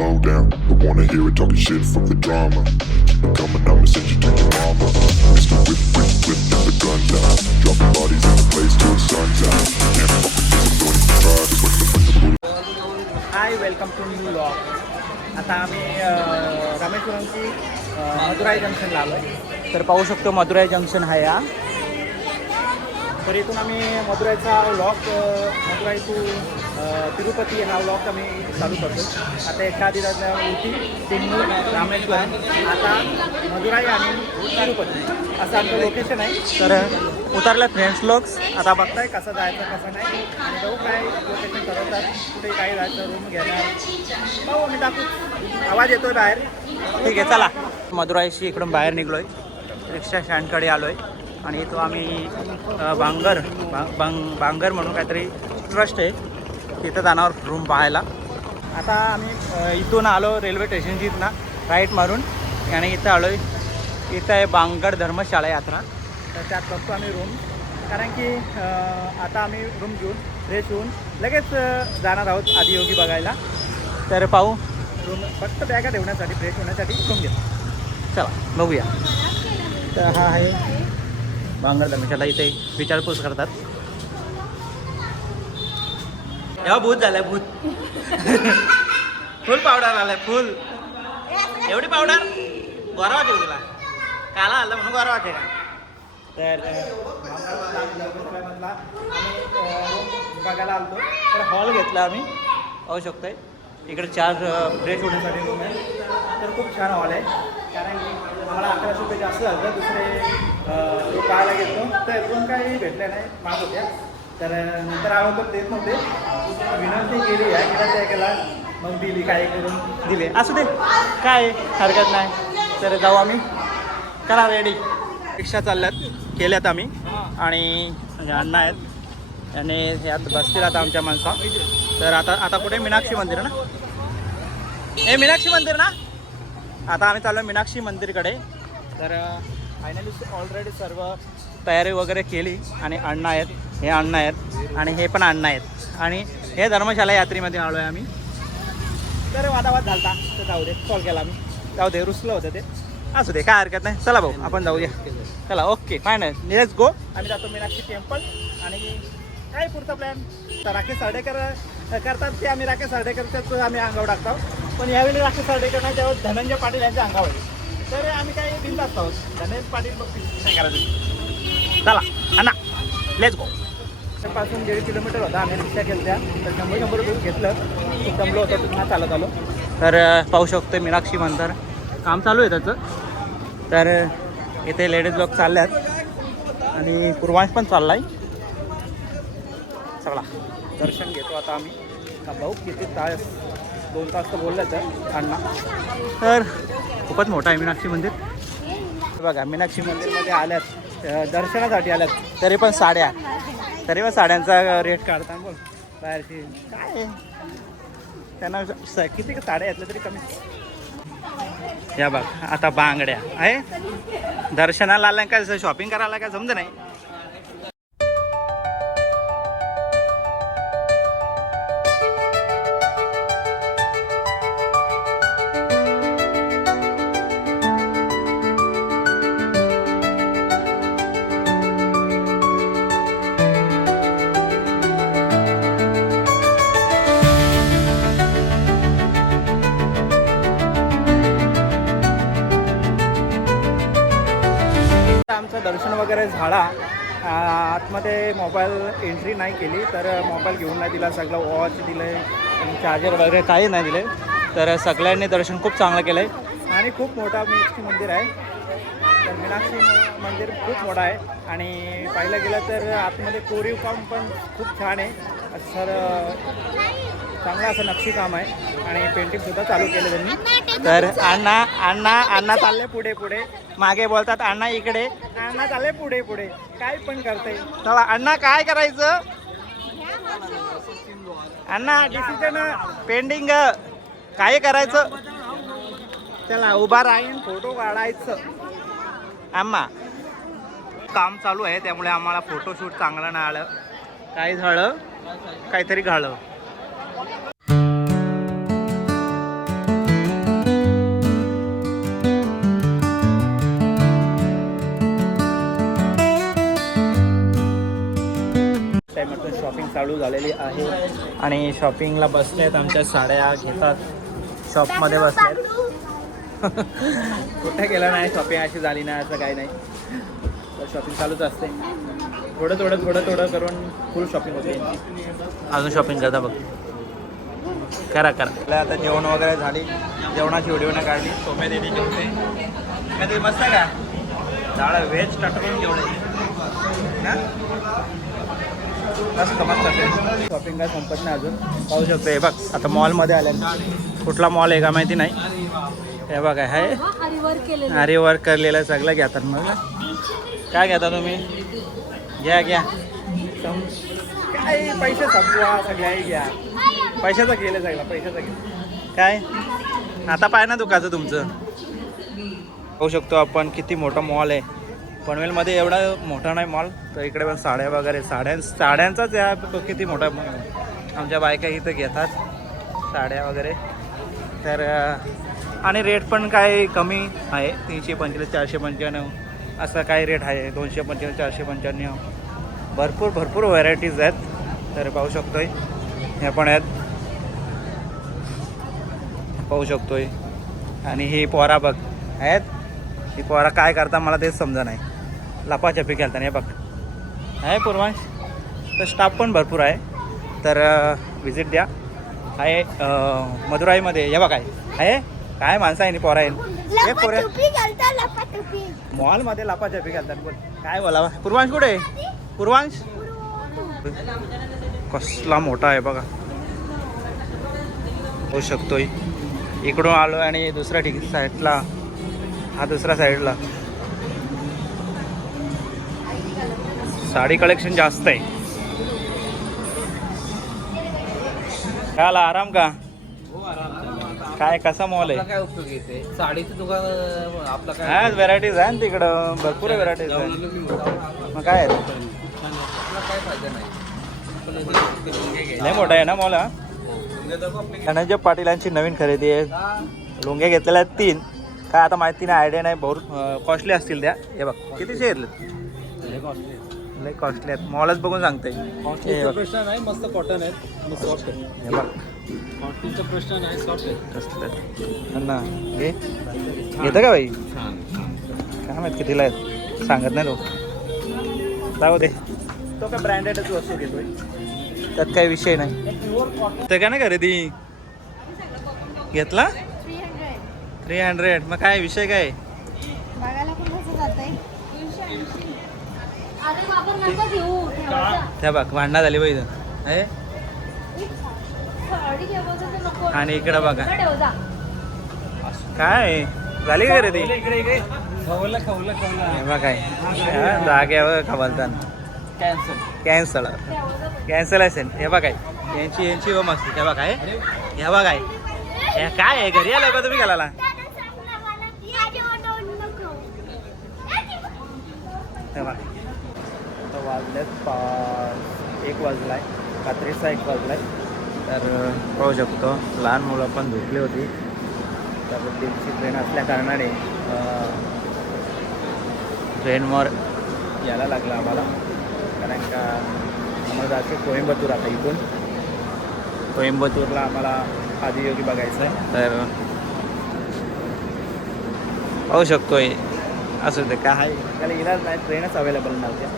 slow down. Don't wanna hear it talking shit, fuck the drama. Keep it coming, I'ma send you to your mama. Mr. Whip, whip, whip, get the guns out. Dropping bodies in the place till the sun's out. Can't fuck with this, I'm going to try. Just like the bullet. Hi welcome to new vlog. आता आम्ही रामेश्वरमची मदुराई जंक्शनला आलो आहे. तर पाहू शकतो Madurai junction आहे हा. तर इथून आम्ही मदुराईचा व्लॉग मदुराई टू तिरुपती हा व्लॉग आम्ही चालू करतो. आता एका आधी उटी तिन्नूर रामेश्वरम, आता मदुराई आणि तिरुपती असं आमचं लोकेशन आहे. तर उतरलं फ्रेंड्स लोक्स. आता बघताय कसं जायचं कसं नाही आणि जाऊ काय लोकेशन ठरवतात, कुठे काय जायचं, रूम घेणार पाहू आम्ही दाखवू. आवाज येतोय बाहेर. ठीक आहे चला. मदुराईशी इकडून बाहेर निघलो आहे, रिक्षा स्टँडकडे आलो आहे आणि इथं आम्ही बांगर म्हणून काहीतरी ट्रस्ट आहे तिथं जाणार रूम पाहायला. आता आम्ही इथून आलो रेल्वे स्टेशनची इथनं राईट मारून आणि इथं आलो आहे. इथं आहे बांगर धर्मशाळा यात्रा. तर त्यात बघतो आम्ही रूम, कारण की आता आम्ही रूम घेऊन फ्रेश होऊन लगेच जाणार आहोत आदियोगी बघायला. तर पाहू रूम, फक्त बॅगा ठेवण्यासाठी फ्रेश होण्यासाठी रूम घेतो. चला बघूया. तर हा आहे बांगर धर्मशाळा. इथे विचारपूस करतात. एव्हा भूत झालाय भूत. फुल पावडर आलाय फुल. एवढी पावडर गोरावा ठेवू तुला, काला आलं म्हणून गोरावा ठेवा. तर आम्ही बघायला आलतो. तर हॉल घेतला आम्ही, पाहू शकतोय. इकडे 4 फ्रेश होण्यासाठी रूम आहे. तर खूप छान हॉल आहे, कारण की आम्हाला 1100 रुपये जास्त झालं. दुसरे पाहायला घेतो तर रूम काही भेटल्या नाही, माग होत्या. तर नंतर आलो तर देत नव्हते. विनंती केली आहे केला त्या केला, मग दिली काय करून दिले. असू दे काय हरकत नाही. तर जाऊ आम्ही, करा रेडी. रिक्षा चालल्यात केल्यात आम्ही आणि अण्णा आहेत आणि यात बसतील आता आमच्या माणसा. तर आता कुठे मीनाक्षी मंदिर ना, हे मीनाक्षी मंदिर ना. आता आम्ही चाललो मीनाक्षी मंदिरकडे. तर फायनली ऑलरेडी सर्व तयारी वगैरे केली आणि अण्णा आहेत, हे अण्णा आहेत आणि हे पण अण्णा आहेत आणि हे धर्मशाला यात्रेमध्ये आलो आहे आम्ही. तर वादावाद झालता तर जाऊ दे, कॉल केला आम्ही. जाऊ दे, रुसलं होतं ते. असू दे काय हरकत नाही. चला भाऊ आपण जाऊया. चला ओके फायनल, लेट्स गो. आम्ही जातो मीनाक्षी टेम्पल. आणि काय पुढचा प्लॅन तर राकेश सार्डेकर करतात ते आम्ही राकेश सार्डेकरच्याच आम्ही अंगावर टाकतो. पण यावेळी राकेश सार्डेकर नाही, त्यावर धनंजय पाटील यांच्या अंगावर आहे. तर आम्ही काही बिनधास्त आहोत. धनंजय पाटील बघतील काय करायचं. चला अण्णा लेट्स गो. पासून 1.5 किलोमीटर होता. आम्ही रिक्षा केल्या तर 100 रुपये घेतलं. खूप जमलो होतं पुन्हा चालत आलो. तर पाहू शकतो मीनाक्षी मंदिर काम चालू आहे त्याचं. तर इथे लेडीज लोक चालल्यात आणि पूर्वांश पण चालला आहे. चला दर्शन घेतो आता आम्ही. का भाऊ किती तास, 2 तास तर बोललं तर अण्णा. तर खूपच मोठं आहे मीनाक्षी मंदिर. बघा मीनाक्षी मंदिरमध्ये आल्यात, दर्शनासाठी आल्यात. तरी पण साड्यांचा रेट काढता बोल बाहेरची काय त्यांना किती साड्या घेतल्या तरी कमी. या बघ आता बांगड्या आहे. दर्शनाला आल्या काय शॉपिंग करायला काय समज नाही. आमचं दर्शन वगैरे झाला. आतमध्ये मोबाईल एंट्री नाही केली, तर मोबाईल घेऊन नाही दिला. सगळं वॉच दिलं आहे, चार्जर वगैरे काही नाही दिले. तर सगळ्यांनी दर्शन खूप चांगलं केलं आहे आणि खूप मोठा मीनाक्षी मंदिर आहे. तर मीनाक्षी मंदिर खूप मोठा आहे आणि पाहिलं गेलं तर आतमध्ये कोरीव काम पण खूप छान आहे. सर चांगलं असं नक्षीकाम आहे आणि पेंटिंगसुद्धा चालू केलं त्यांनी. तर अण्णा चालले पुढे पुढे, मागे बोलतात अण्णा इकडे, अण्णा चालले पुढे पुढे. काय पण करते. चला अण्णा काय करायचं अण्णा, डिसिजन पेंडिंग काय करायचं. चला उभा राहीन फोटो काढायचं. आम्हा काम चालू आहे त्यामुळे आम्हाला फोटोशूट चांगलं नाही आलं. काय झालं, काहीतरी घालं. चालू झालेली आहे आणि शॉपिंगला बसलेत. आमच्या साड्या घेतात, शॉपमध्ये बसलेत. कुठे गेलं नाही, शॉपिंग अशी झाली नाही असं काही नाही, तर शॉपिंग चालूच असते. थोडं थोडं करून फुल शॉपिंग होते. अजून शॉपिंग करता बघ. करा आता जेवण वगैरे झाली, जेवणाची व्हिडिओ नाही काढली. सोम्या दिदी जेवते कधी मस्त आहे का डाळ व्हेज टटकून जेवढे ना मस्त शॉपिंग काय संपत नाही अजून. पाहू शकतो हे बघ, आता मॉलमध्ये आल्या. कुठला मॉल आहे का माहिती नाही. हे बघा आहे अरे वर्क करलेलं सगळं घेतात. मग काय घेता तुम्ही? घ्या काय पैसे संपवा सगळ्याही घ्या. पैशाचं केलं सगळं, पैशाचं केलं काय. आता पाय ना दुखाचं तुमचं. पाहू शकतो आपण किती मोठा मॉल आहे. पनवेलमध्ये एवढा मोठा नाही मॉल, तर इकडे पण साड्या वगैरे साड्यांचाच या किती मोठा. आमच्या बायका इथं घेतात साड्या वगैरे. तर आणि रेट पण काय कमी आहे, 345 495 असं काय रेट आहे. 295 495 भरपूर व्हरायटीज आहेत. तर पाहू शकतोय हे पण आहेत, पाहू शकतोय. आणि ही पोरा बघ आहेत, ही पोरा काय करता मला तेच समजा नाही. लपाछपी खेळता हे बघ आहे पूर्वांश. तर स्टाफ पण भरपूर आहे, तर व्हिजिट द्या. आहे मदुराईमध्ये. हे बघ आहे काय माणसं आहे, पोरा आहे एक पोऱ्या मॉलमध्ये लपाछपी घालतात. बोल काय बोलावा. पूर्वांश कुठे आहे? पूर्वांश कसला मोठा आहे बघा, होऊ शकतोय. इकडून आलो आणि दुसऱ्या साईडला, हा दुसऱ्या साईडला साडी कलेक्शन जास्त आहे. काय आराम का? काय कसा मॉल आहे? काय उपयोग येते साडीचं दुकान आपलं काय हा व्हरायटीज आहे ना तिकडं, भरपूर व्हरायटीज आहे. मग काय आहे, काय फायदा नाही. लय मोठा आहे ना मॉल हा. धनंजय पाटीलांची नवीन खरेदी आहे. लुंग्या घेतलेल्या आहेत 3. काय आता माहिती नाही, आयडिया नाही. भरपूर कॉस्टली असतील त्या. हे बघ कितीचे घेतले, लय कॉस्टली आहेत. मॉलच बघून सांगते. प्रश्न नाही, मस्त कॉटन आहेत, मस्त सॉफ्ट आहे. हे बघ कॉटनचा प्रश्न नाही, सॉफ्ट आहे. ना घे घेतं का बाई? काय माहित कितीला आहेत, सांगत नाही तो. जाऊ दे, तो काय ब्रँडेडच वस्तू घेतोय, त्यात काही विषय नाही. ते का नाही खरेदी घेतला 300. मग काय विषय काय? त्या बघ भांडणं झाली पाहिजे आहे. आणि इकडं बघा काय झाली खरेदी. काय जाग्यावर खवलताना कॅन्सल असेल. हे बघ काय यांची हो मस्त. हे बघ काय, हे बघ काय, हे काय आहे. घरी आलं का तुम्ही घालायला? हे बघ आता वाजल्यात 1 वाजलाय, रात्रीचा 1 वाजलाय. तर पाहू शकतो लहान मुलं पण झोपली होती. तर दिवशी ट्रेन असल्या कारणाने ट्रेनवर यायला लागलं आम्हाला, कारण का आम्हाला जायचं कोइंबतूर. आता इथून कोइंबतूरला आम्हाला आदियोगी बघायचं आहे. तर पाहू शकतोय असं ते काय त्याला इलाज नाही, ट्रेनच अवेलेबल नव्हत्या.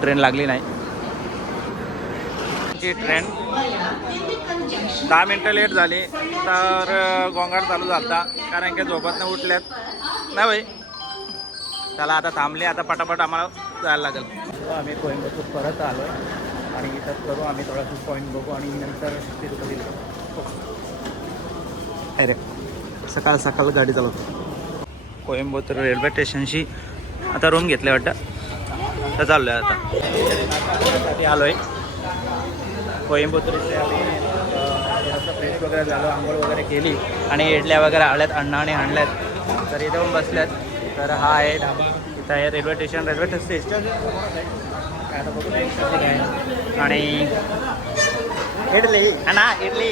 ट्रेन लागली नाही. ट्रेन 10 मिनटं लेट झाली, तर गोंगाट चालू झाला. कारण की झोपातनं उठल्यात नाही बाई. त्याला आता थांबले, आता पटापट आम्हाला जायला लागेल. आम्ही कोइंबतूर परत आलो आणि इथं करू आम्ही थोडासा पॉईंट बघू आणि नंतर तिरुपती. अरे सकाळ सकाळ गाडी चालवतो. कोइंबतूर रेल्वे स्टेशनशी आता रूम घेतले वाटतं, तर चाललो आहे आता. आलो आहे कोइंबतूर इथे. आम्ही फ्रेश वगैरे झालो, आंघोळ वगैरे केली आणि इडल्या वगैरे आल्यात, अण्णाने आणल्यात. तर इथे पण बसल्यात. तर हा आहे ढाबा, इथं आहे रेल्वे स्टेशन. रेल्वे स्टेशन आता बघू आहे. आणि इडली ना, इडली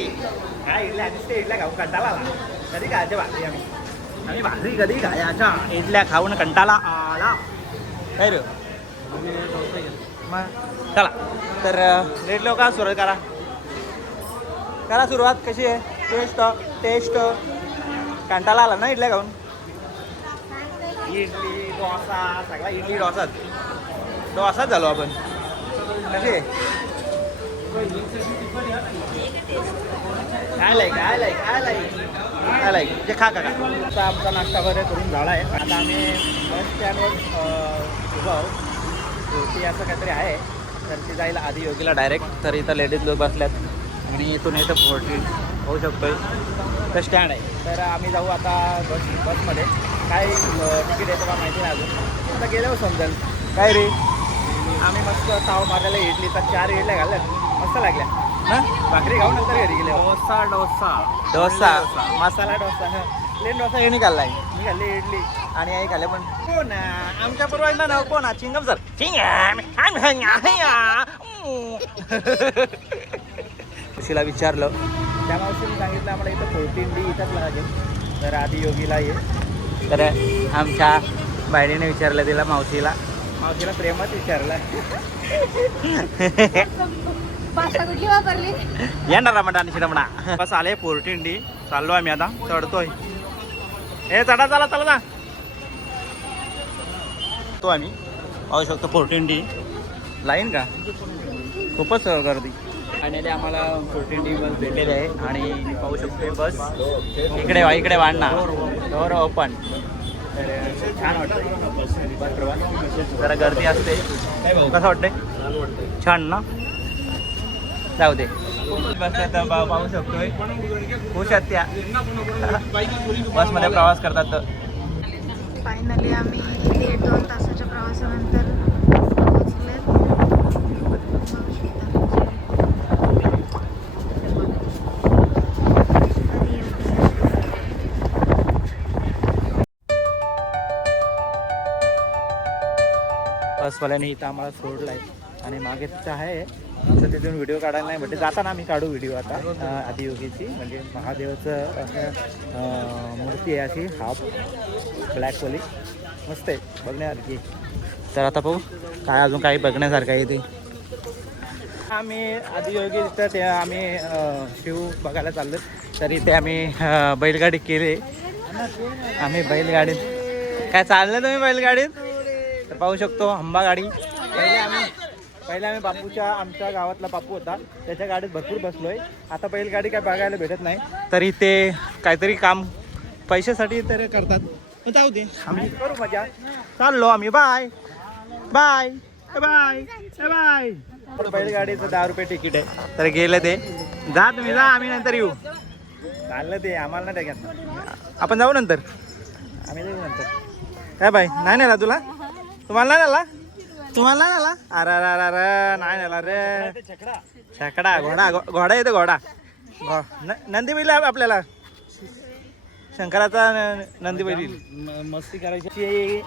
काय इडल्या नुसते इडल्या खाऊ कंटाळा आला. कधी खायचे भाकरी आम्ही भाकरी कधी खायच्या. इडल्या खाऊन कंटाळा आला. काय रे मग चला तर लेट लोक सुरुवात करा करा सुरुवात. कशी आहे टेस्ट कंटाळा आला ना इडल्या खाऊन. इडली डोसा सगळा इडली डोसाच झालो आपण. कशी आहे काय लाईक जे खा आता आमचा नाश्ता वगैरे करून झाला आहे. आता आम्ही बस स्टँडवर उभं आहोत. ती असं काहीतरी आहे तर ती जाईल आधी योगीला डायरेक्ट. तर इथं लेडीज लोक बसल्यात आणि इथून इथं 14 होऊ शकतोय तर स्टँड आहे. तर आम्ही जाऊ आता बसमध्ये. काय तिकीट येतं का माहिती नाही अजून. आता गेल्यावर समजेल. काय रे आम्ही मस्त ताव मारायला इडली तर 4 इडल्या घालल्यात मस्त लागल्या हां. भाकरी खाऊन नंतर घरी गेले. डोसा मसाला डोसा प्लेन डोसा हे निघाला आहे. मी खाल्ली इडली आणि आई खाल्ले. पण कोण आमच्या पूर्वांना नाव कोण चिंगम सर खुशीला विचारलं त्या मावशीने सांगितलं आम्हाला इथं 14D इथंच लागेल. तर आधी योगीला ये. तर आमच्या बायडीने विचारलं तिला मावशीला प्रेमात विचारलं कुठली वापरली येणार रमणा आणि शिरमणा. बस आले 14D चाललो आम्ही आता चढतोय. हे चढा चला तो आम्ही पाहू शकतो 14D लाईन का खूपच गर्दी. आणि आम्हाला 14D बस भेटलेली आहे आणि पाहू शकतो बस इकडे वाढणार ओपन. तर छान वाटतं बस प्रवास. जरा गर्दी असते. कसं वाटतंय छान ना. जाऊ दे बस पाहू शकतोय खुश आहेत त्या बसमध्ये प्रवास करतात. फायनली आम्ही 1-2 तासाच्या प्रवासानंतर पोहोचले. बसवाल्याने इथं आम्हाला सोडलं आहे आणि मागे तिथं आहे तर तिथून व्हिडिओ काढायला नाही म्हणजे जाताना आम्ही काढू व्हिडिओ आता. आदियोगीची म्हणजे महादेवाचं मूर्ती आहे अशी हाफ ब्लॅकवाली मस्त आहे बघण्यासारखी. तर आता पाहू काय अजून काही बघण्यासारखं आहे ते. आम्ही आदियोगी तिथं ते आम्ही शिव बघायला चाललो. तर इथे आम्ही बैलगाडी केली. आम्ही बैलगाडीत काय चाललं तुम्ही बैलगाडीत तर पाहू शकतो हंबा गाडी. पहिले आम्ही बापूच्या आमच्या गावातला बापू होता त्याच्या गाडीत भरपूर बसलोय. आता बैलगाडी काय बघायला भेटत नाही. तर इथे काहीतरी काम पैशासाठी तर करतात. जाऊ दे आम्ही करू मजा. चाललो आम्ही. Bye bye bye bye. बैलगाडीचं 10 रुपये तिकीट आहे. तर गेलं ते जा तुम्ही जा आम्ही नंतर येऊ. चाललं ते आम्हाला नाही टाकत. आपण जाऊ नंतर आम्ही जाऊ नंतर. काय बाय नाही नेला तुला तुम्हाला नाही नेला अरे नाही नेला रे. छकडा घोडा येतो घोडा नंदी बैल आपल्याला शंकराचा नंदी बैल मस्ती करायची.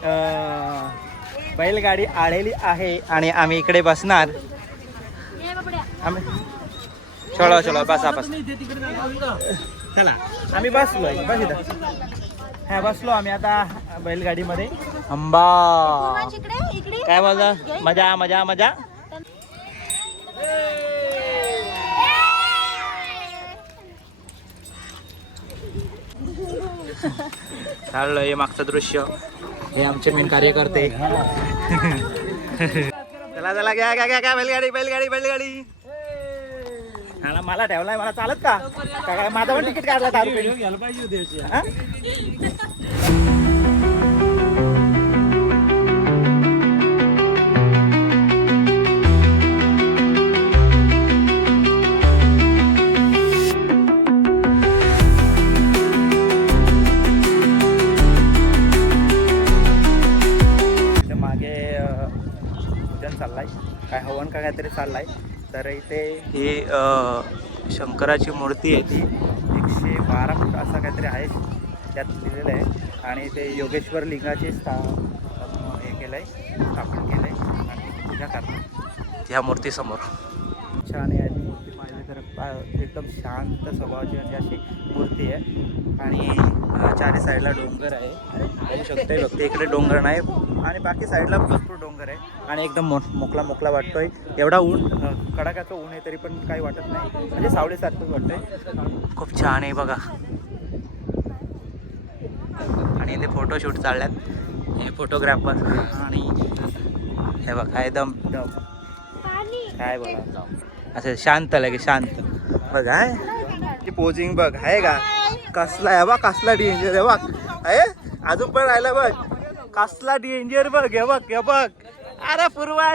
बैलगाडी आलेली आहे आणि आम्ही इकडे बसणार. आम्ही चलो बसा चला आम्ही बसलोय बस इथं बसलो आम्ही आता बैलगाडीमध्ये. अंबा काय बोलता मजा मजा मजा. चाललं हे मागचं दृश्य. हे आमचे मेन कार्यकर्ते. चला घ्या बैलगाडी. मला ठेवलाय मला चालत का काय माझा पण तिकीट काढला 10 रुपये घ्यायला पाहिजे. मागे पूजन चाललाय काय हवन का काहीतरी चाललाय. तर इथे ही शंकराची मूर्ती आहे. ती 112 फूट असं काहीतरी आहे त्यात लिहिलेलं आहे. आणि ते योगेश्वर लिंगाचे हे केलं आहे स्थापन केलं आहे आणि पूजा करतात ह्या मूर्तीसमोर. छान आहे. मूर्ती पाहिली तर एकदम शांत स्वभावाची म्हणजे अशी मूर्ती आहे. आहे आणि चारी साईडला डोंगर आहे बघू शकते. फक्त इकडे डोंगर नाही आणि बाकी साईडला भरपूर डोंगर आहे आणि एकदम मोकळा वाटतोय. एवढा ऊन कडाक्याचं ऊन आहे तरी पण काही वाटत नाही, म्हणजे सावलीसारखंच वाटतंय. खूप छान आहे बघा. आणि इथे फोटोशूट चालल्यात हे फोटोग्राफर आणि हे बघा एकदम काय बघा असं शांत लगे शांत बघा. पोजिंग बघ आहे का कसला आहे बघ, कसला डेंजर आहे बघ आहे. अजून पण राहिला बघ कसला डेंजर बघ. हे बघ हे बघ. अरे पूर्वा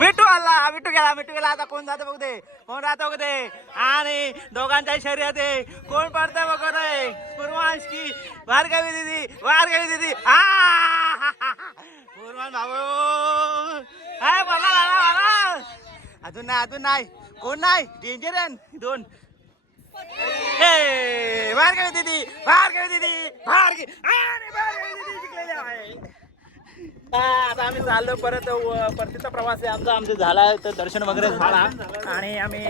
विटू आला विटू गेला. आता कोण जातं बघ दे, कोण राहतं बघ दे. आणि दोघांच्या शर्यत आहे, कोण पडतंय बघ रे. पूर्वांश की भार्गवी दिदी पूर्वांश भाऊ मला अजून नाही कोण नाही. डेंजर आहे दोन. भार्गवी दिदी जिंकलेली आहे. आता आम्ही चाललो परत. परतीचा प्रवास आहे आमचा झाला आहे. तर दर्शन वगैरे झाला आणि आम्ही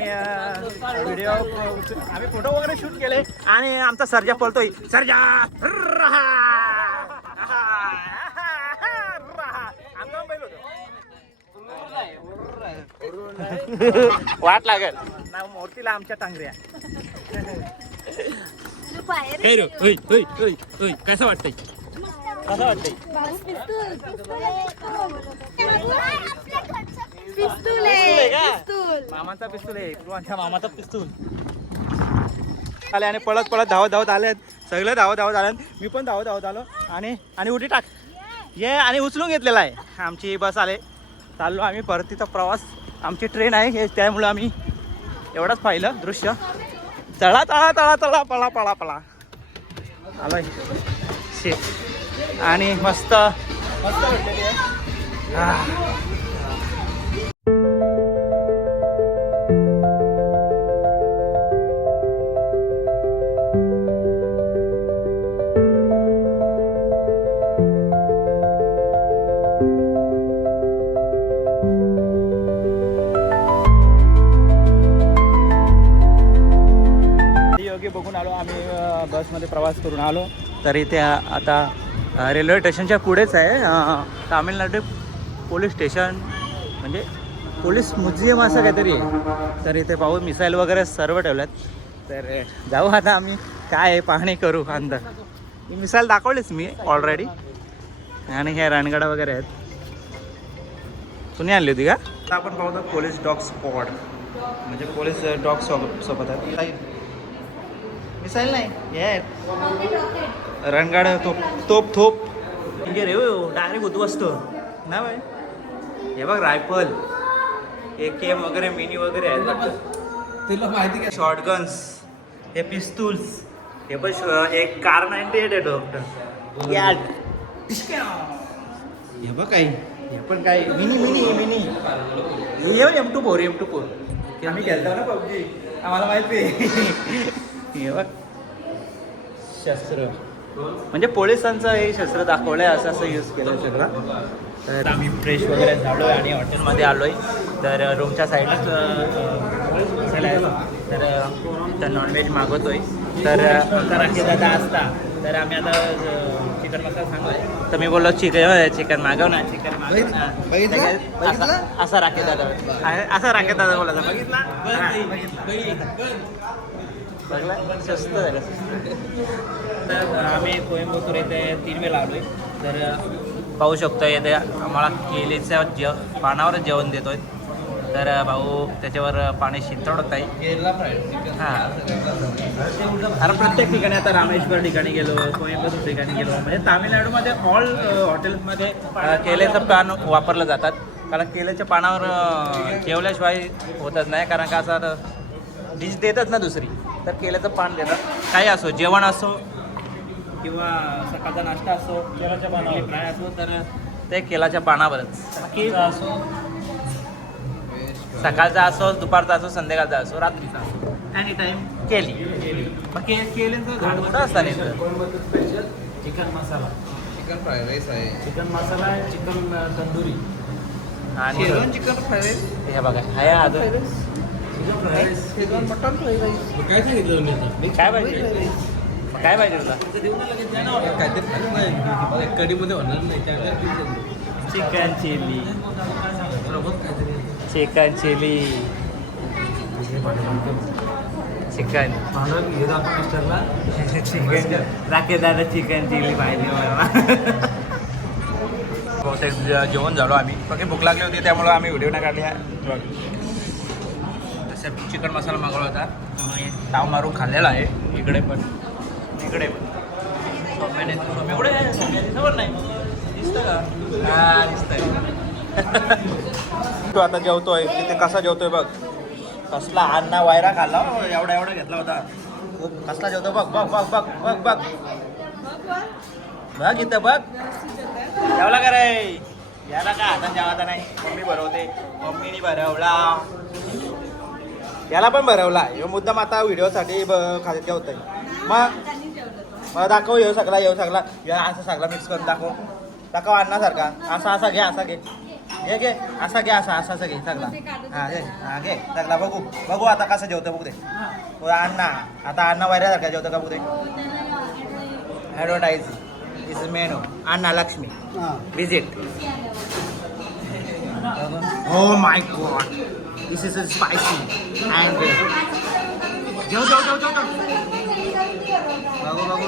फोटो वगैरे शूट केले आणि आमचा सर्जा पळतोय. सर्जा वाट लागेल ना मूर्तीला आमच्या टांगऱ्या. कसं वाटतंय मामाचा पिस्तूल आहे. पूर्वांच्या मामाचा पिस्तूल आले आणि पळत धावत आलेत. सगळे धावत आलेत. मी पण धावत आलो आणि उडी टाक ये आणि उचलून घेतलेला आहे. आमची बस आले. चाललो आम्ही परतीचा प्रवास. आमची ट्रेन आहे हे त्यामुळं आम्ही एवढंच पाहिलं दृश्य. तळा पळा आलोय शे आणि मस्त भेटलेली आहे. बघून आलो आम्ही. बसमध्ये प्रवास करून आलो. तर इथे आता रेल्वे स्टेशनच्या पुढेच आहे तामिळनाडू पोलीस स्टेशन, म्हणजे पोलीस म्युझियम असं काहीतरी आहे. तर इथे पाहू मिसाईल वगैरे सर्व ठेवल्यात. तर जाऊ आता आम्ही काय आहे पाहणी करू अंदर. ही मिसाईल दाखवलीच मी ऑलरेडी. आणि हे रणगाडा वगैरे आहेत. तुम्ही आणली होती का? आता आपण पाहतो पोलीस डॉग स्क्वॉड, म्हणजे पोलीस डॉग सोबत आहेत. मिसाईल नाही हे रणगाड तोप म्हणजे रे डायरेक्ट उद्ध्वस्त ना बाय. हे बघ रायफल AK वगैरे मिनी वगैरे आहेत. तुला माहिती का शॉटगन्स हे पिस्तूल्स. हे पण एक कार 98 आहे डॉक्टर. हे बघ काही हे पण काही मिनी हे M24 आम्ही खेळतो ना PUBG आम्हाला माहिती आहे. हे बघ शस्त्र म्हणजे पोलिसांचं हे शस्त्र दाखवलंय असं यूज केलं सगळं. तर आम्ही फ्रेश वगैरे झालो आणि हॉटेलमध्ये आलो आहे. तर रूमच्या साईडलाच हॉटेल आहे. तर नॉनव्हेज मागवतोय. तर राखी दादा असता तर आम्ही आता चिकन मसाला सांगतो. तर मी बोललो चिकन मागव ना. चिकन मागव असा राखी दादा बोला बघितला. स्वस्त झालं. तर आम्ही कोइंबतूर येथे 3 वेळा आलो आहे. तर पाहू शकतो येथे आम्हाला केळीच्या पानावर जेवण देतोय. तर भाऊ त्याच्यावर पाणी शिंतोडत आहे. हां अरे प्रत्येक ठिकाणी आता रामेश्वर ठिकाणी गेलो, कोइंबतूर ठिकाणी गेलो, म्हणजे तामिळनाडूमध्ये ऑल हॉटेल्समध्ये केळीचं पान वापरलं जातात. कारण केळीच्या पानावर जेवल्याशिवाय होतच नाही. कारण का असं डिश देतात ना दुसरी, तर केळीचं पान देतात. काही असो जेवण असो किंवा सकाळचा नाश्ता असो, केळाच्या पानावर फ्राय असो, तर ते केळाच्या पानावरच की असो, सकाळचा असो, दुपारचा असो, संध्याकाळचा असो, रात्रीचा असो, एनी टाईम केली. मग केळीचं झाड कुठं असतं कोइंबतूर स्पेशल चिकन मसाला, चिकन फ्राईड राईस आहे, चिकन मसाला आहे, चिकन तंदुरी आणि चिकन फ्राईड राईस. हे बघा आहे अजून शेजवान मटन फ्राईड राईस. काय सांगितलं मी आता? काय पाहिजे मग काय पाहिजे तुला? काहीतरी खाल्लं नाही. कढीमध्ये होणार नाही त्याला. चिकन चिली प्रबोध काहीतरी. चिकन चिली चिकन चिकन राखे दादा चिकन चिली पाहिजे मला. बहुतेक जेवण झालो आम्ही. फक्त भूक लागली होती त्यामुळं आम्ही व्हिडिओ नाही काढली. तसं चिकन मसाला मागवला होता आणि ताव मारून खाल्लेला आहे. इकडे पण इकडे पण सोम्याने सोम्याकडे समोर नाही दिसतं का? हा दिसतंय. तू आता जेवतोय तिथे कसा जेवतोय बघ. कसला अण्णा वायरा खाल्ला एवढा एवढा घेतला होता. खूप कसला जेवतो बघ बघ बघ बघ बघ बघ बघ इथं बघ. जेवला का रे? याला का हातात जेवायचा नाही. मम्मी भरवते. मम्मीने भरवला. याला पण भरवला. ह्यो मुद्दाम आता व्हिडिओसाठी खाली जेवतोय. मग दाखव येऊ सगळा येऊ सगळा या असं सगळा मिक्स करून दाखव. दाखव अन्नासारखा असा असा घे असा घे घे घे असा घे असा असा घे सगळा. हां घे हां घे सगळा बघू बघू आता कसं जेवतं बघू दे. अण्णा आता अण्णा वायऱ्यासारखा जेवतं का बघू दे. Advertise is menu Anna Lakshmi visit. Oh my god, this is spicy and जेव जेव जेव जेव बघू बघू.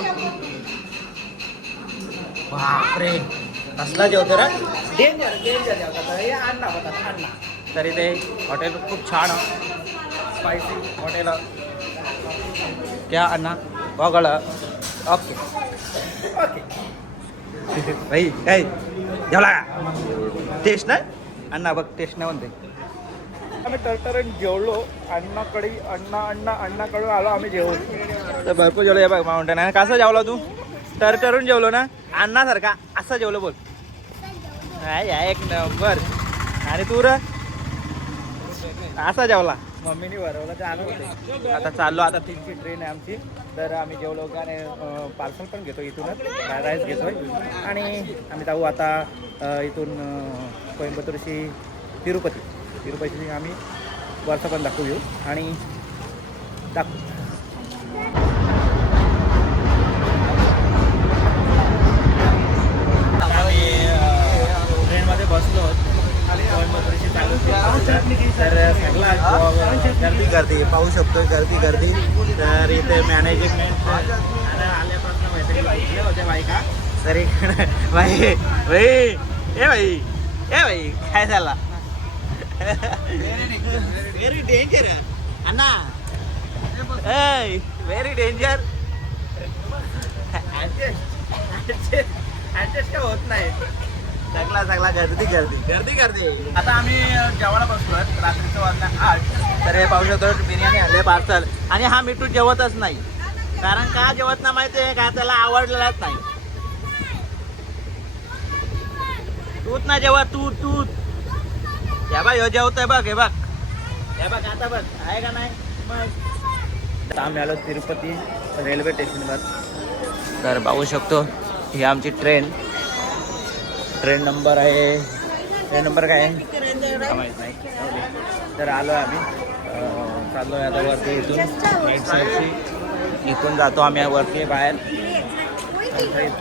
बापरे कसला जेवतो रे. डेंजर डेंजर जेवतात हे अण्णा होतात अण्णा. तरी ते हॉटेल खूप छान स्पायसी हॉटेल. क्या अण्णा बघलं. ओके ओके भाई काय जेवला का? टेस्ट नाही अण्णा बघ टेस्ट नाही म्हणते. आम्ही टरटरण जेवलो. अण्णाकडे अण्णाकडून आलो आम्ही जेवून. तर भरपूर जेवलो आहे बघ माउंटेन. आणि कसं जेवला तू? टरटरून जेवलो ना अण्णासारखा असं जेवलो बोल. या एक नंबर. आणि तू र असा जेवला. मम्मीने भरवलं ते आलो होते. आता चाललो. आता 3ची ट्रेन आहे आमची. तर आम्ही जेवलो का आणि पार्सल पण घेतो इथूनच राईस घेतोय. आणि आम्ही जाऊ आता इथून कोइंबतूरशी तिरुपतीची आम्ही वरचा पण दाखवू येऊ आणि दाखवू. आम्ही ट्रेनमध्ये बसलो आणि कोइंबतूरशी चालू तर सगळा गर्दी पाहू शकतो. गर्दी तर इथे मॅनेजमेंट आल्यापासून मैत्री होत्या बायका. तरी बाई बाई ए बाई ए बाई काय झाला. व्हेरी डेंजर अण्णा. Very danger. ऍडजस्ट होत नाही. सगळा गर्दी. आता आम्ही जेवायला बसलो. रात्रीचं वाजता 8. तर हे पाहू शकतो बिर्याणी आले पार्सल. आणि हा मिठू जेवतच नाही. कारण का जेवत ना माहिती आहे का? त्याला आवडलेलाच नाही. तूच ना जेव्हा तूच या बघ ह्यो जेवतोय बघ. हे बघ आता बघ आहे का नाही. मग आम्ही आलो तिरुपती रेल्वे स्टेशनवर. तर पाहू शकतो ही आमची ट्रेन नंबर आहे. ट्रेन नंबर काय आहे माहीत नाही. तर आलो आम्ही. चाललो आता वरती. इथून राईट साईडची इथून जातो आम्ही वरती बाहेर.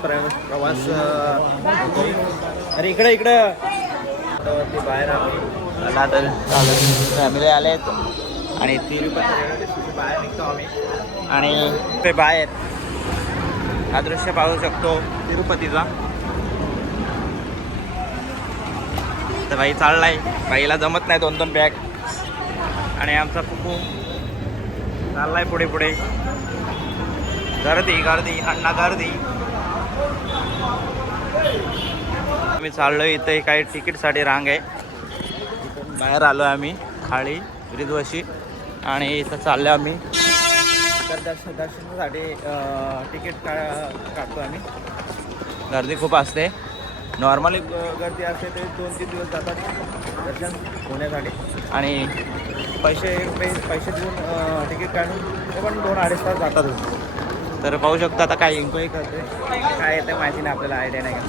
प्रवास होतो. अरे इकडं वरती बाहेर आम्ही आता फॅमिली आले आहेत आणि तिरुपती बाहेर निघतो आम्ही. आणि ते बाहेर हा दृश्य पाहू शकतो तिरुपतीचा. तर बाई चाललाय. बाईला जमत नाही 2-2 बॅग. आणि आमचा कुकू चाललाय पुढे. गर्दी अण्णा गर्दी. आम्ही चाललोय. इथे काही तिकीटसाठी रांग आहे. इथून बाहेर आलो आम्ही खाली ब्रिजवशी. आणि इथं चाललो आम्ही. तर दर्शनासाठी तिकीट काढतो आम्ही. गर्दी खूप असते. नॉर्मली गर्दी असते ते 2-3 दिवस जातात दर्शन होण्यासाठी. आणि पैसे देऊन तिकीट काढून ते पण 2-2.5 तास जातात. तर पाहू शकतो आता काय इन्क्वायरी करते काय येतं माहिती नाही आपल्याला. आयडिया नाही का.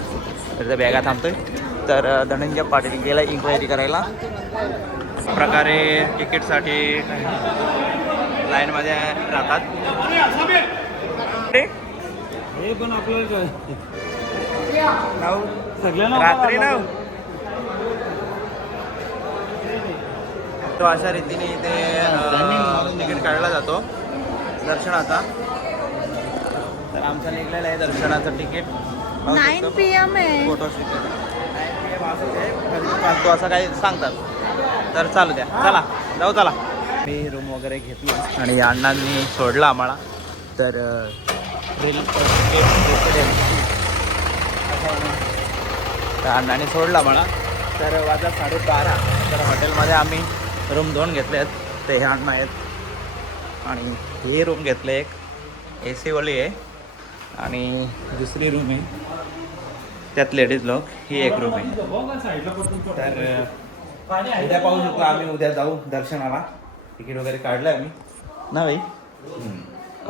तर त्या बॅगा थांबतोय. तर धनंजय पाटील गेला इन्क्वायरी करायला. प्रकारे तिकीटसाठी लाईनमध्ये राहतात. हे पण आपल्याला रात्री ना तो अशा रीतीने इथे तिकीट काढला जातो दर्शनाचा. तर आमचा निघलेला आहे दर्शनाचं तिकीट 9 PM आहे. फोटो तो असं काही सांगतात. तर चालू द्या, चला जाऊ चला. मी रूम वगैरे घेतली आणि अण्णांनी सोडला आम्हाला. तर अण्णाने सोडला मला. तर वाजता 12:30. तर हॉटेलमध्ये आम्ही रूम 2 घेतले आहेत. ते हे अण्णा आहेत आणि ही रूम घेतले एक AC वाली आहे आणि दुसरी रूम आहे त्यात लेडीज लोक. ही एक रूम आहे. तर उद्या पाहू शकतो आम्ही. उद्या जाऊ दर्शनाला. तिकीट वगैरे काढलं आहे आम्ही ना भाई.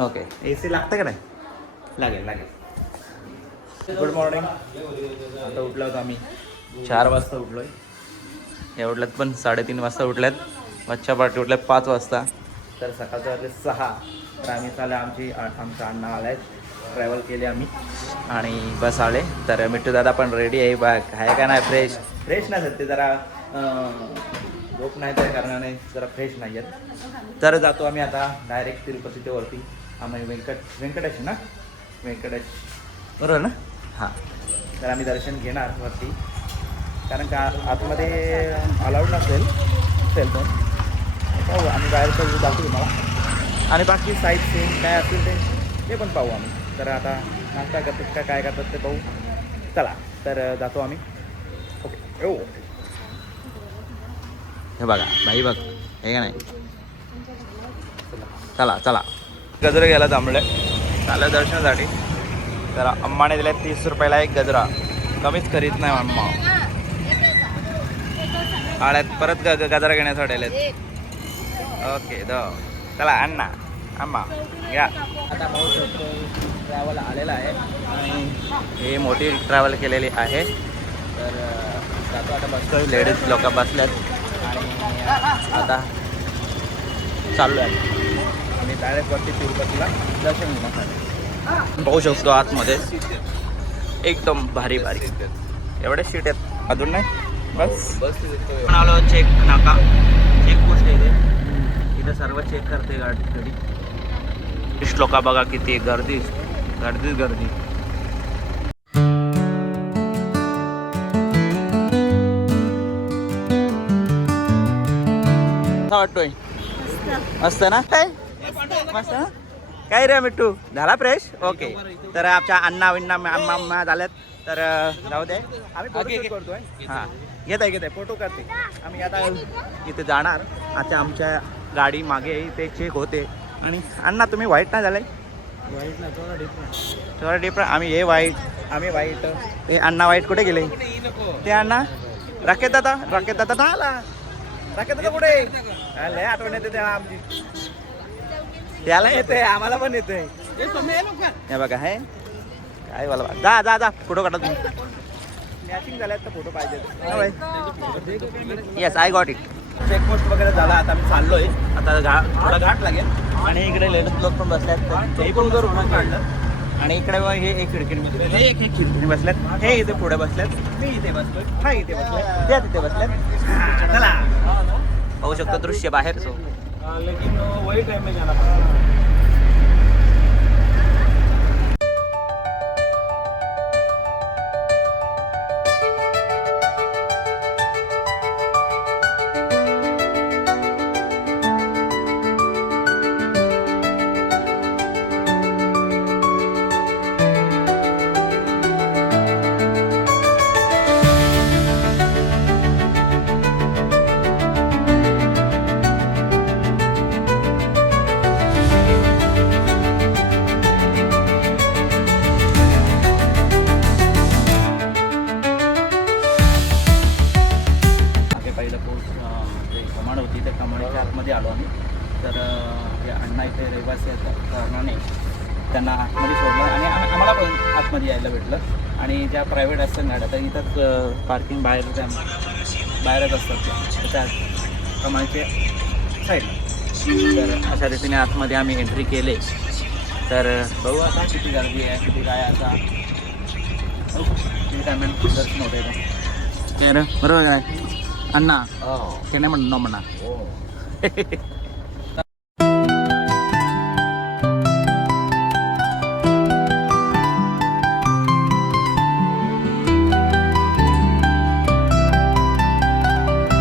ओके. AC लागतं का नाही? लागेल. Good morning. आता उठलो होतो आम्ही 4 वाजता उठलो आहे. या उठल्यात पण 3:30 वाजता उठल्यात. मच्छा पार्टी उठल्यात 5 वाजता. तर सकाळचे वाजले 6. तर आम्ही चालले आमचा अण्णा आला आहे. ट्रॅव्हल केली आम्ही आणि बस आले. तर मिठू दादा पण रेडी आहे. बघ आहे का नाही फ्रेश नाही ते जरा झोप नाही त्या कारणाने जरा फ्रेश नाही आहेत. तर जातो आम्ही आता डायरेक्ट तिरुपती ते वरती. आम्ही व्यंकटेश ना व्यंकटेश बरोबर ना. हां. तर आम्ही दर्शन घेणार वरती कारण का आतमध्ये अलाउड नसेल सेलफोन. पाहू आम्ही बाहेरचा व्ह्यू दाखवू तुम्हाला आणि बाकी साईट सीन काय असेल ते पण पाहू आम्ही. तर आता नाश्ता करतात का काय करतात ते पाहू. चला तर जातो आम्ही. ओके. हे बघा भाई बघ हे का नाही. चला गजरा घ्यायला थांबलं चाललं दर्शनासाठी. तर अम्माने दिले 30 रुपयाला एक गजरा. कमीच करीत नाही अम्मा. आळ्यात परत गजरा घेण्यासाठी आलेत. ओके चला अण्णा अम्मा घ्या. आता पाहू शकतो ट्रॅव्हल आलेला आहे आणि हे मोठी ट्रॅव्हल केलेली आहे. तर जातो आता बसतो. लेडीज लोक बसल्यात आणि आता चाललो आहे आणि डायरेक्ट वरती तिरुपतीला दर्शन घेण्यासाठी. पाहू शकतो आतमध्ये एकदम भारी एवढे सीट आहेत. अजून नाही बस आलो. चेक नाका चेक पोस्ट आहे इथे सर्व चेक करते गाडी. लोक बघा किती गर्दी. वाटतोय मस्त ना. काय मस्त ना काय रे मिठू झाला फ्रेश. ओके. तर आमच्या अण्णा झाल्यात. तर जाऊ दे आम्ही फोटो करतोय. हां घेत आहे फोटो करते आम्ही. आता इथे जाणार. आता आमच्या गाडी मागे इथे चेक होते आणि अण्णा तुम्ही व्हाईट नाही झालाय. वाईट ना थोडा डिफरंट. आम्ही व्हाईट ते अण्णा व्हाईट कुठे गेले ते अण्णा. राकेत दादा ना आला. राकेत दादा कुठे लय आठवण येते त्याला आमची. त्याला येते आम्हाला पण येते. हे बघा हे काय बोला. जा फोटो काढा तुम्ही. मॅचिंग झाल्यात तर फोटो पाहिजे. Yes I got it. Checkpost वगैरे झाला. आता आम्ही चाललोय. आता थोडा घाट लागेल आणि इकडे लेडीज लोक पण बसल्यात. ते पण जर काढलं आणि इकडे हे एक खिडकीने हे एक खिडकीने बसल्यात. हे इथे पुढे बसल्यात. मी इथे बसलोय. हा इथे बसलोय. त्या तिथे बसल्यात. चला पाहू शकतो दृश्य बाहेर. लेकिन वही टाइम में जाना. आतमध्ये आलो आम्ही. तर हे अण्णा इथे रहिवासी कारणाने त्यांना आतमध्ये सोडलं आणि आम्हाला पण आतमध्ये यायला भेटलं. आणि ज्या प्रायव्हेट असतात गाड्या तर इथंच पार्किंग बाहेरच असतात त्या कमालच्या साईडला. तर अशा रीतीने आतमध्ये आम्ही एंट्री केले. तर बघू आता किती गर्दी आहे, किती काय आता किती टायमेन दर्शन होतं आहे. तर बरोबर काय अण्णा ते नाही म्हणणं म्हणा.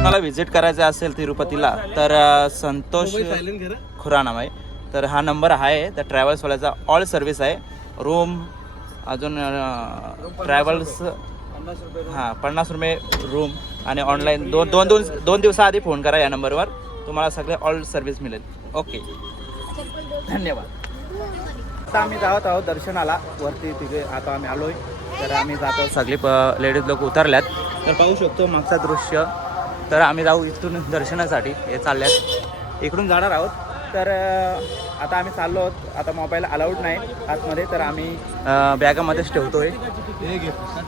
मला व्हिजिट करायचं असेल तिरुपतीला तर संतोष खुराना आहे. तर हा नंबर आहे त्या ट्रॅव्हल्सवाल्याचा. ऑल सर्विस आहे, रूम अजून ट्रॅव्हल्स 50 रुपये रूम आणि ऑनलाईन दोन दिवसाआधी फोन करा या नंबरवर, तुम्हाला सगळे ऑल सर्विस मिळेल. ओके, धन्यवाद. आता आम्ही जात आहोत दर्शनाला वरती. तिथे आता आम्ही आलोय. तर आम्ही जातो, सगळे लेडीज लोक उतरल्यात. तर पाहू शकतो मागचा दृश्य. तर आम्ही जाऊ इथून दर्शनासाठी. हे चालल्यात, इकडून जाणार आहोत. तर आता आम्ही चाललो आहोत. आता मोबाईल अलाउड नाही आतमध्ये, तर आम्ही बॅगामध्येच ठेवतोय.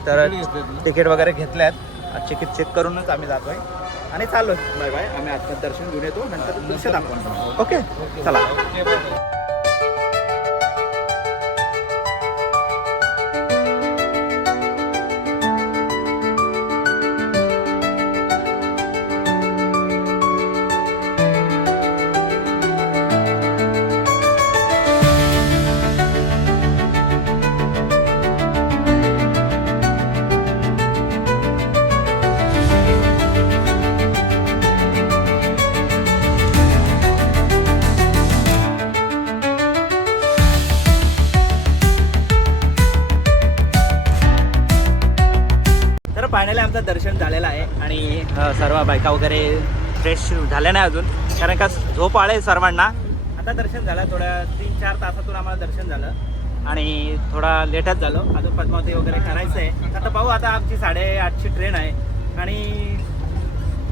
तर तिकीट वगैरे घेतल्यात, तिकीट चेक करूनच आम्ही जातोय आणि चाललोय. Bye bye. आम्ही आतमध्ये दर्शन घेऊन येतो, नंतर दृश्य दाखवून. ओके, चला. फायनली आमचं दर्शन झालेलं आहे आणि सर्व बायका वगैरे फ्रेश झाल्या नाही अजून, कारण का झोप आले सर्वांना. आता दर्शन झालं, थोड्या 3-4 तासातून आम्हाला दर्शन झालं आणि थोडा लेटच झालं. अजून पद्मावती वगैरे करायचं आहे. आता पाहू, आता आमची 8:30ची ट्रेन आहे आणि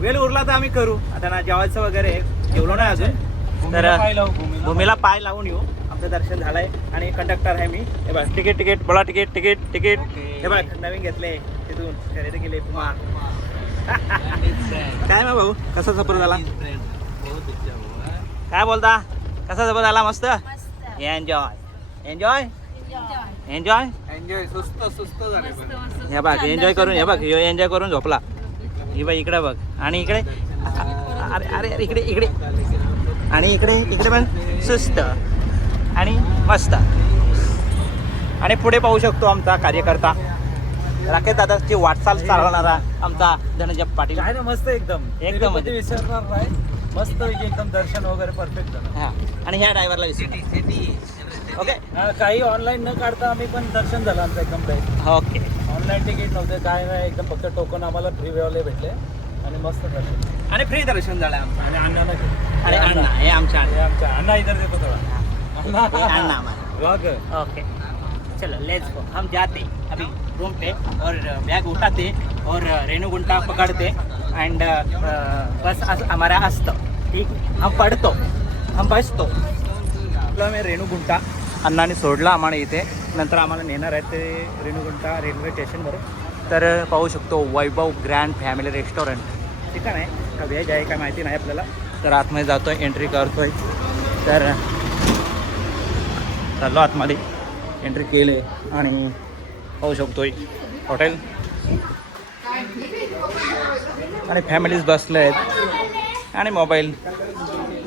वेळ उरला तर आम्ही करू. आता ना जेवायचं वगैरे जेवलो नाही अजून, तर भूमीला पाय लावून येऊ. आमचं दर्शन झालं आहे आणि कंडक्टर आहे मी. हे बघ, तिकीट बोला, तिकीट. हे बघ, नवीन घेतले तिथून खरेदी केली. काय मग भाऊ, कसा सफर झाला? काय बोलता, कसा सफर झाला? मस्त. एन्जॉय. सुस्त झाले. हे बघ, एन्जॉय करून, हे बघ एन्जॉय करून झोपला. ही बाई इकडे बघ, आणि इकडे अरे इकडे आणि इकडे पण सुस्त आणि मस्त. आणि पुढे पाहू शकतो आमचा कार्यकर्ता राकेश दादाची वाटचाल चालवणारा आमचा धनंजय पाटील. काय ना, मस्त एकदम मध्ये विसरणार नाही. मस्त एकदम दर्शन वगैरे परफेक्ट झालं. हां, आणि ह्या ड्रायव्हरला ओके. काही ऑनलाईन न काढता आम्ही पण दर्शन झालं आमचं एकदम बेस्ट. ओके, ऑनलाईन तिकीट नव्हते, काय नाही, एकदम फक्त टोकन आम्हाला फ्री वेळेला भेटले आणि मस्त दर्शन आणि फ्री दर्शन झालं आमचं. आणि अण्णा आणि अण्णा हे आमच्या अण्णा इधर देखो थोड़ा. अण्णा हमारा. वाह. ओके, चलो लेट्स गो. हम जाते अभी रूम पे और बैग उठाते और रेणुगुंटा पकड़ते एंड बस हमारा असतं. ठीक, हम पढ़तो, हम बसतो. आपलं मी रेणुगुंटा अण्णाने सोडला आम्हाला इथे. नंतर आम्हाला नेणार आहे ते रेणुगुंटा रेल्वे स्टेशनवर. तर पाहू शकतो वैभव ग्रँड फॅमिली रेस्टॉरंट ठिकाण आहे. का व्हेज आहे काय माहिती नाही आपल्याला. तर आतमध्ये जातोय, एंट्री करतोय. तर चाललो आतमध्ये, एंट्री केले आणि पाहू शकतोय हॉटेल आणि फॅमिलीज बसले आहेत आणि मोबाईल.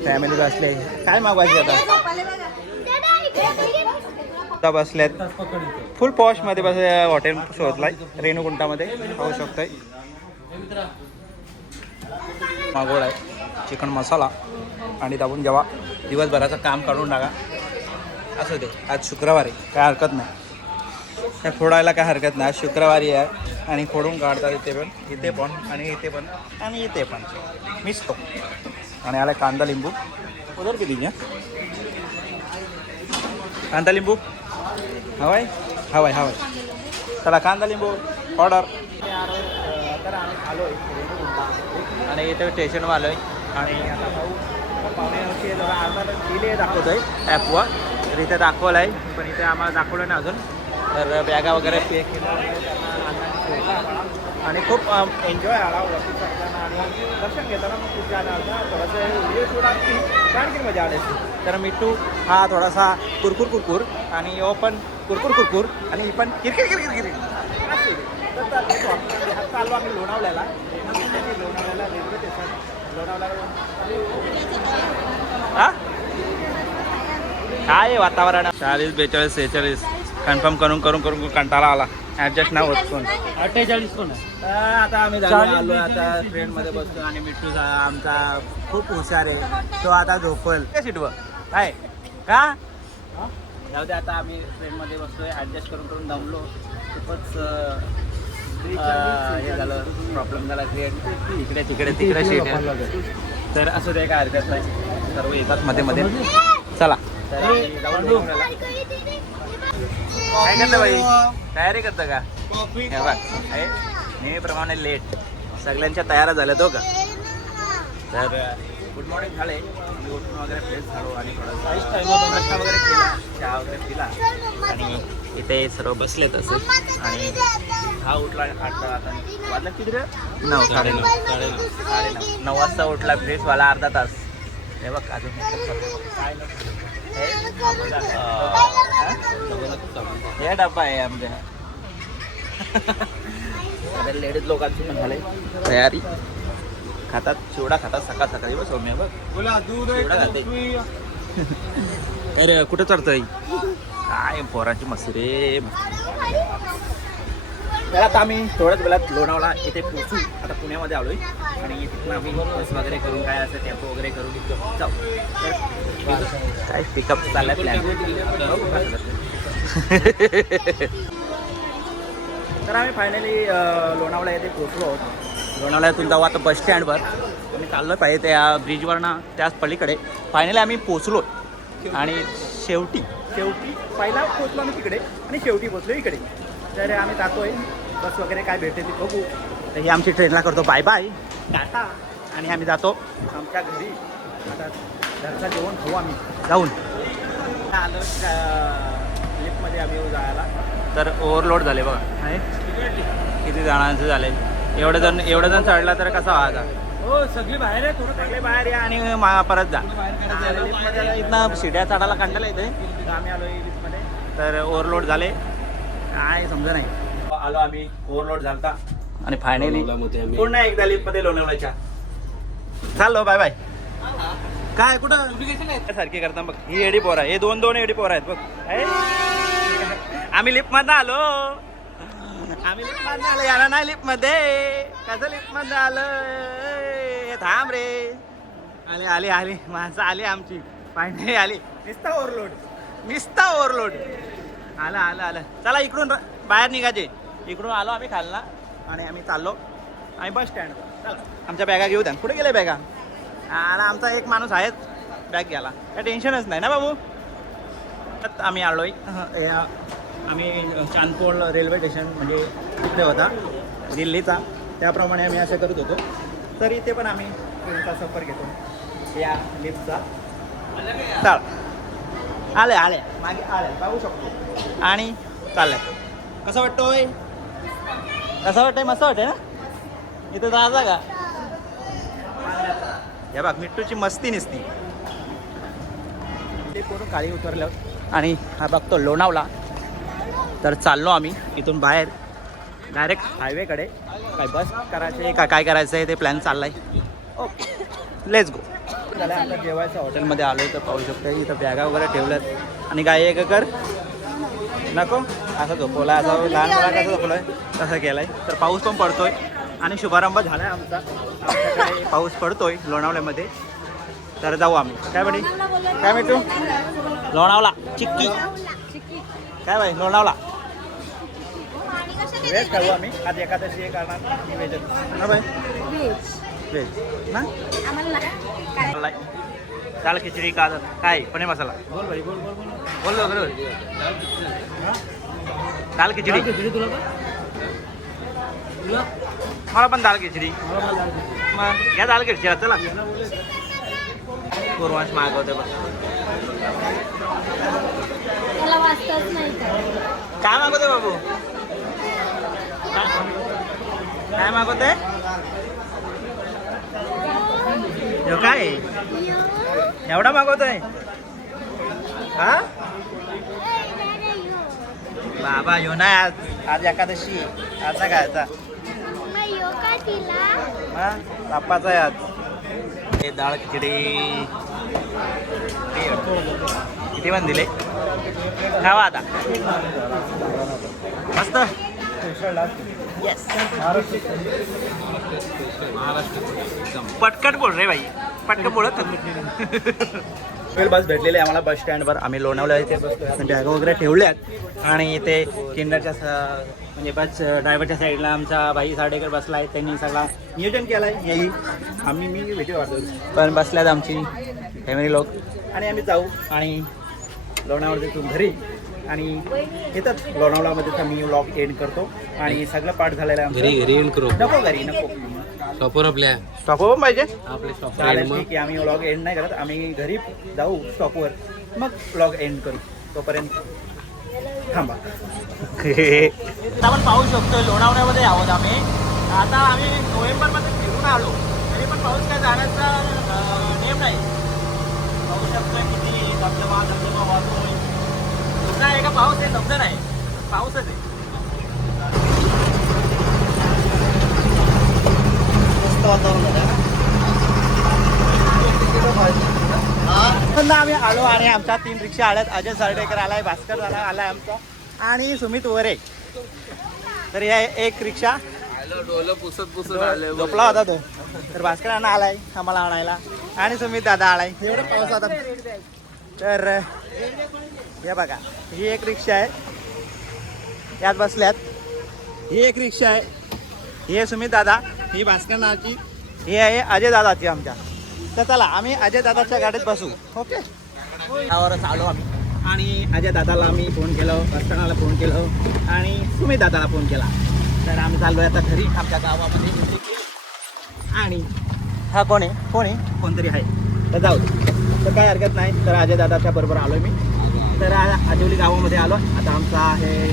फॅमिली बसले, काय मागवायचे आता बसल्यात. फुल पॉशमध्ये बस हॉटेल शोधलाय रेणुगुंटामध्ये. पाहू शकतोय मागोळ आहे, चिकन मसाला आणि दाबून जेव्हा दिवसभराचं काम काढून टाका. असं दे, आज शुक्रवारी काय हरकत नाही, काय फोडायला काय हरकत नाही. आज शुक्रवारी आहे आणि फोडून काढतात इथे पण आणि इथे पण मिसतो. आणि आला कांदा लिंबू उधर किती घ्या. कांदा लिंबू हवाय. चला, कांदा लिंबू ऑर्डर. तर आम्ही आलो आहे आणि इथे स्टेशनवर आलो आहे आणि आता पाहुणे जरा अर्धा डिले दाखवतो आहे ॲपवर. तर इथे दाखवलं आहे पण इथे आम्हाला दाखवलं नाही अजून. तर बॅगा वगैरे पे केलं आणि खूप एन्जॉय आला वरती चढताना आणि दर्शन घेताना मग खूप छान आला थोडंसं व्हिडिओ शूट असती आणखी मजा आली असती. तर मिट्टू हा थोडासा कुरकुर कुरकुर आणि यो पण कुरकुर कुरकुर आणि ही पण किरकिर किरकिर किरकिर असे. तर आता आलो आम्ही लोणावळ्याला. लोणावळ्याला रेल्वे स्टेशन लोणावळ्याला हा काय आहे वातावरण. 40, 42, 46 कन्फर्म करून करून करून कंटाळा आला. ॲडजस्ट नाही होत कोण. 48 कोण आता आम्ही आलो आता ट्रेनमध्ये बसतो आणि मिट्टू आमचा खूप हुशार आहे. तो आता झोपल सीटवर काय का जाऊ दे. आता आम्ही ट्रेनमध्ये बसतोय ॲडजस्ट करून करून दमलो खूपच. हे झालं प्रॉब्लेम झाला क्रिएट इकडे तिकडे तिकडे सीट. तर असं ते काय हरकत नाही सर्व येतात मध्ये मध्ये. चला तर आम्ही जाऊन लोणावळ्याला. काय करतं बाई तयारी करतं का हे बघ आहे नेहमीप्रमाणे लेट सगळ्यांच्या तयाऱ्या झाल्या तो का. तर गुड मॉर्निंग झाले. आम्ही उठून वगैरे फ्रेश झालो आणि थोडासा नाश्ता वगैरे केला चहा वगैरे पिला आणि इथे सर्व बसले तसं. आणि हा उठला 8 आता वाजला किती रे 9 साडे 9 वाजता उठला फ्रेश व्हायला अर्धा तास. हे बघ अजून काय हे डब्बा आहे आमच्या. लेडीज लोकांची पण झाले तयारी. खातात चिवडा खातात सकाळ सकाळी. बस सौम्य बघ चिवडा खाते. अरे कुठं चढतंय काय पोराची मस्ती रे. तर आता आम्ही थोड्याच वेळात लोणावळा इथे पोहोचू. आता पुण्यामध्ये आलोय आणि तिथून आम्ही बस वगैरे करून काय असं टेम्पो वगैरे करून जाऊ. तर काय पिकअप चाललाय प्लॅन. तर आम्ही फायनली लोणावळा येथे पोहोचलो आहोत. लोणावळ्यातून जाऊ आता बस स्टँडवर. आम्ही चाललो पाहिजे त्या ब्रिजवरनं त्याच पलीकडे. फायनली आम्ही पोचलो आणि शेवटी पहिला पोचलो आम्ही तिकडे आणि शेवटी पोचलो इकडे. तर आम्ही जातोय बस वगैरे काय भेटते ती बघू. तर ही आमची ट्रेनला करतो बाय बाय टाटा आणि आम्ही जातो आमच्या घरी. आता घरचं जेवण खाऊ आम्ही जाऊन. आलो लिफ्टमध्ये आम्ही जायला. तर ओव्हरलोड झाले बघा आहे किती जणांचं झाले. एवढं जण चढला तर कसा व्हायचा. हो सगळी बाहेर आहे थोडं सगळे बाहेर या आणि परत जा. लिफ्टमध्ये इथनं शिड्या चढायला कंटाळा येते. तर आम्ही आलो लिफ्टमध्ये. तर ओव्हरलोड झाले काय समजा नाही. आलो आम्ही ओव्हरलोड झालता आणि फायनली पुन्हा एकदा लिफ्टमध्ये लोणावळ्याच्या चाललो बाय बाय. काय कुठं सारखी करता बघ ही एडी पोर आहे. हे दोन एडी पोर आहेत बघ. आम्ही लिफ्टमधनं आलो. याला नाही लिफ्टमध्ये कसं लिफ्टमध्ये आलं. थांब रे आली आली माणसं आली आमची फायनली आली. नुसता ओव्हरलोड आलं. चला इकडून बाहेर निघायचे. इकडून आलो आम्ही खालना आणि आम्ही चाललो आम्ही बस स्टँडवर. चला आमच्या बॅगा घेऊ द्या. कुठे गेले बॅगा. आणि आमचा एक माणूस आहेच बॅग घ्यायला काय टेन्शनच नाही ना बाबू. आम्ही आलोय आम्ही चांदपोल रेल्वे स्टेशन म्हणजे तिथे होता दिल्लीचा. त्याप्रमाणे आम्ही असं करत होतो. तर इथे पण आम्ही ट्रेनचा सफर घेतो या लिफ्टचा. चल आले मागे आले पाहू शकतो आणि चाललंय. कसं वाटतोय मस्त वाटतंय ना. इथं जायचं का हे बघ मिट्टूची मस्ती निसती. ते पूर्ण खाली उतरलं आणि हा बघतो लोणावळा. तर चाललो आम्ही इथून बाहेर डायरेक्ट हायवेकडे. काय बस करायचे का काय करायचं आहे ते प्लॅन चाललाय. Okay let's go. झालं आता जेवायचं हॉटेलमध्ये आलो तर पाहू शकतो इथं बॅगा वगैरे ठेवल्यात. आणि काय एक कर नको असं झोपवला असं लहान मुलांना कसं झोपलं आहे तसं केलं आहे. तर पाऊस पण पडतोय आणि शुभारंभ झाला आहे आमच्याकडे. पाऊस पडतोय लोणावळ्यामध्ये. तर जाऊ आम्ही काय म्हणे काय मिठू लोणावळा चिक्की काय बाई लोणावळा व्हेज खाऊ आम्ही. आज एकादशी आहे कारण व्हेजच ना बाई व्हेज ना. दाल खिचडी का काय पनीर मसाला बोल भाई बोल दाल खिचडी तुला मला पण दाल खिचडी. मग घ्या दाल खिचडी चला. पूर्वांश मागवते बघ वाचताच नाही काय मागवते बाबू काय मागवतोय ह्यो काय एवढा मागवतोय हा बाबा ह्यो नाही आज एकादशी आज नाही खायचा हा बाप्पाचा आहे आज हे डाळ खिचडी किती पण दिले खावा आता मस्त येस पटकट बोल रे भाई पटकन बोलत बस भेटलेले आम्हाला बस स्टँडवर आम्ही लोणावळ्या इथे बसलो बॅग वगैरे ठेवल्यात आणि इथे किंडरच्या म्हणजे बस ड्रायव्हरच्या साईडला आमचा भाई साडेकर बसला आहे त्यांनी सगळा नियोजन केलं आहे येईल मी भेटी वाटतो पण बसल्यात आमची फॅमिली लोक आणि आम्ही जाऊ आणि लोणावळा तिथून घरी आणि येतात लोणावळामध्ये मी व्लॉग एंड करतो आणि सगळं पाठ झालेलं आहे घरी एंड करू नको घरी नको स्टॉपवर आपल्या स्टॉपवर पण पाहिजे आपले स्टॉप चालेल ठीक आहे आम्ही व्लॉग एंड नाही करत आम्ही घरी जाऊ स्टॉपवर मग व्लॉग एंड करू तोपर्यंत थांबा आपण पाहू शकतो लोणावळ्यामध्ये आहोत आम्ही आता आम्ही नोव्हेंबरमध्ये फिरून आलो तरी पण पाऊस काय जाण्याचा नेम नाही पाहू शकतो किती धबधबा वाहतोय दुसरा आहे का पाऊस आहे धबधबा नाही पाऊसच आहे मस्त वातावरण आम्ही आलो आणि आमच्या 3 रिक्षा आल्यात अजय सरडेकर आलाय भास्कर झाला आलाय आमचा आणि सुमित वरे तर या एक रिक्षा डोलं पुसत आले झोपला होता तो तर भास्कर अण्णा आलाय आम्हाला आणायला आणि सुमित दादा आलाय एवढं पाऊस होता तर हे बघा ही एक रिक्षा आहे यात बसल्यात ही एक रिक्षा आहे ही आहे सुमित दादा ही भास्कर नावाची ही आहे अजय दादाची आमच्या तर चला आम्ही अजय दादाच्या गाडीत बसू ओके त्यावरच आलो आम्ही आणि अजय दादाला आम्ही फोन केलं भास्करला फोन केलं आणि सुमित दादाला फोन केला तर आम्ही चाललो आता घरी आमच्या गावामध्ये आणि हा कोण आहे कोणतरी आहे तर जाऊ तर काही हरकत नाही तर अजय दादाच्या बरोबर आलो मी तर आदिवली गावामध्ये आलो आता आमचा हे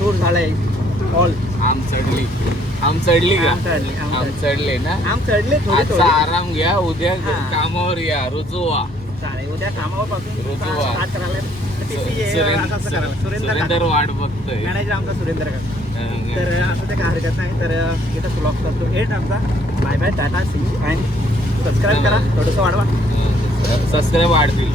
टूर झालाय ऑल आम चढले ना आम चढले थोडे आराम घ्या उद्या कामावर या रुजुवा चालेल उद्या कामावर पासून रुजुवा. स्टार्ट करायला सुरेंदर वाट बघतोय मॅनेजर आमचा सुरेंद्र तर असं ते काय हरकत नाही तर इथं ब्लॉग करतो एट आमचा बाय बाय टाटा सी अँड सबस्क्राईब करा थोडंसं वाढवा सबस्क्राईब वाढतील